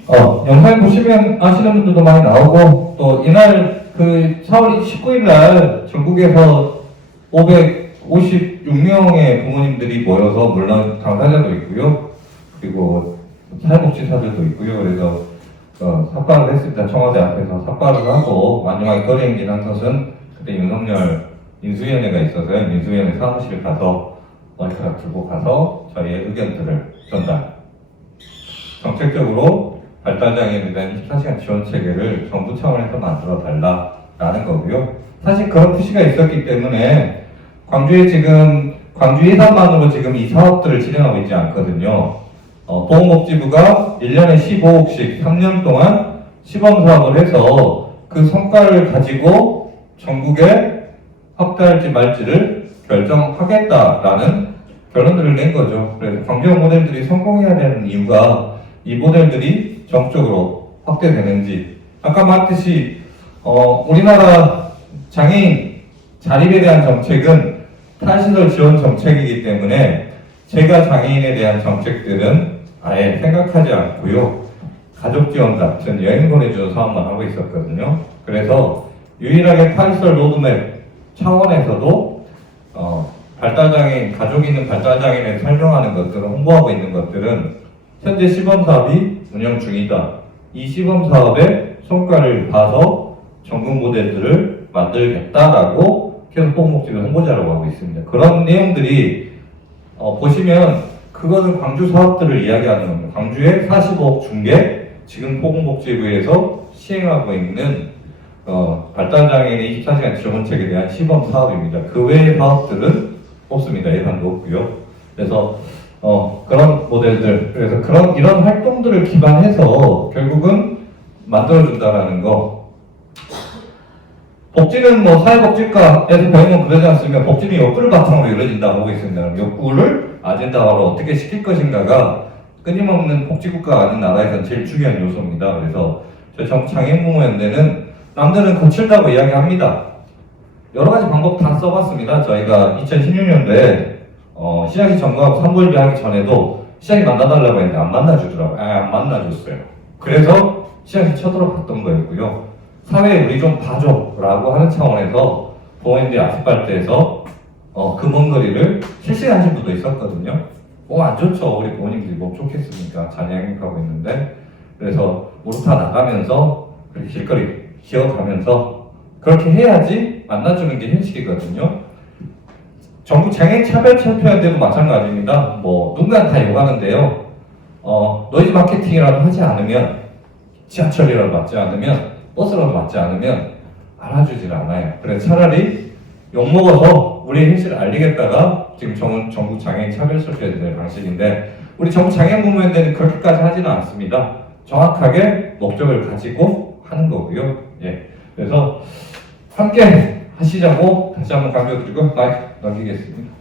정말 영상 보시면 아시는 분들도 많이 나오고 또 이날 그 4월 19일 날 전국에서 500 56명의 부모님들이 모여서 물론 당사자도 있고요. 그리고 사회복지사들도 있고요. 그래서 삭발을 했습니다. 청와대 앞에서 삭발을 하고 마지막에 거래 행진한 것은 그때 윤석열 인수위원회가 있어서요. 인수위원회 사무실 가서 머리카락 들고 가서 저희의 의견들을 전달. 정책적으로 발달장애인에 대한 24시간 지원 체계를 정부 차원에서 만들어 달라라는 거고요. 사실 그런 푸시가 있었기 때문에 광주에 지금 광주 예산만으로 지금 이 사업들을 진행하고 있지 않거든요. 보건복지부가 1년에 15억씩 3년 동안 시범 사업을 해서 그 성과를 가지고 전국에 확대할지 말지를 결정하겠다라는 결론들을 낸 거죠. 그래서 광주형 모델들이 성공해야 되는 이유가 이 모델들이 전국적으로 확대되는지, 아까 말했듯이 우리나라 장애인 자립에 대한 정책은 탈시설 지원 정책이기 때문에 제가 장애인에 대한 정책들은 아예 생각하지 않고요. 가족 지원 같은 여행 보내주는 사업만 하고 있었거든요. 그래서 유일하게 탈시설 로드맵 차원에서도 발달장애인, 가족 있는 발달장애인을 설명하는 것들을 홍보하고 있는 것들은 현재 시범사업이 운영 중이다. 이 시범사업의 성과를 봐서 전국 모델들을 만들겠다라고 계속 보건복지부 홍보자라고 하고 있습니다. 그런 내용들이 보시면 그거는 광주 사업들을 이야기하는 겁니다. 광주에 45억 중개 지금 보건복지부에서 시행하고 있는 발달장애인의 24시간 지원책에 대한 시범 사업입니다. 그 외의 사업들은 없습니다. 예산도 없고요. 그래서 그런 모델들, 그래서 이런 활동들을 기반해서 결국은 만들어준다라는 거. 복지는 뭐 사회복지과에서 배우면 그러지 않습니까? 복지는 욕구를 바탕으로 이루어진다고 하고 있습니다. 그럼 욕구를 아젠다화로 어떻게 시킬 것인가가 끊임없는 복지국가가 아닌 나라에서는 제일 중요한 요소입니다. 그래서 저희 장애인부모연대는 남들은 거칠다고 이야기합니다. 여러 가지 방법 다 써봤습니다. 저희가 2016년도에 시장이 점거하고 산불비 하기 전에도 시장이 만나달라고 했는데 안 만나주더라고요. 안 만나줬어요. 그래서 시장이 쳐들어갔던 거였고요. 사회에 우리 좀 봐줘라고 하는 차원에서 보건대 아스팔트에서 그 먼 거리를 실시하신 분도 있었거든요. 안 좋죠. 우리 부모님들이 뭐 좋겠습니까? 자녀 양육하고 있는데. 그래서 무릎 다 나가면서 길거리 기어가면서 그렇게 해야지 만나주는 게 현실이거든요. 전국 장애인 차별철폐연대도 마찬가지입니다. 뭐 누군가 다 욕하는데요. 노이즈 마케팅이라도 하지 않으면, 지하철이라도 맞지 않으면, 버스라도 맞지 않으면 알아주질 않아요. 그래서 차라리 욕먹어서 우리의 현실을 알리겠다가 지금 전국 장애인 차별철폐연대 방식인데, 우리 전국 장애인 부모연대는 그렇게까지 하지는 않습니다. 정확하게 목적을 가지고 하는 거고요. 예. 그래서 함께 하시자고 다시 한번 강조드리고 마이크 넘기겠습니다.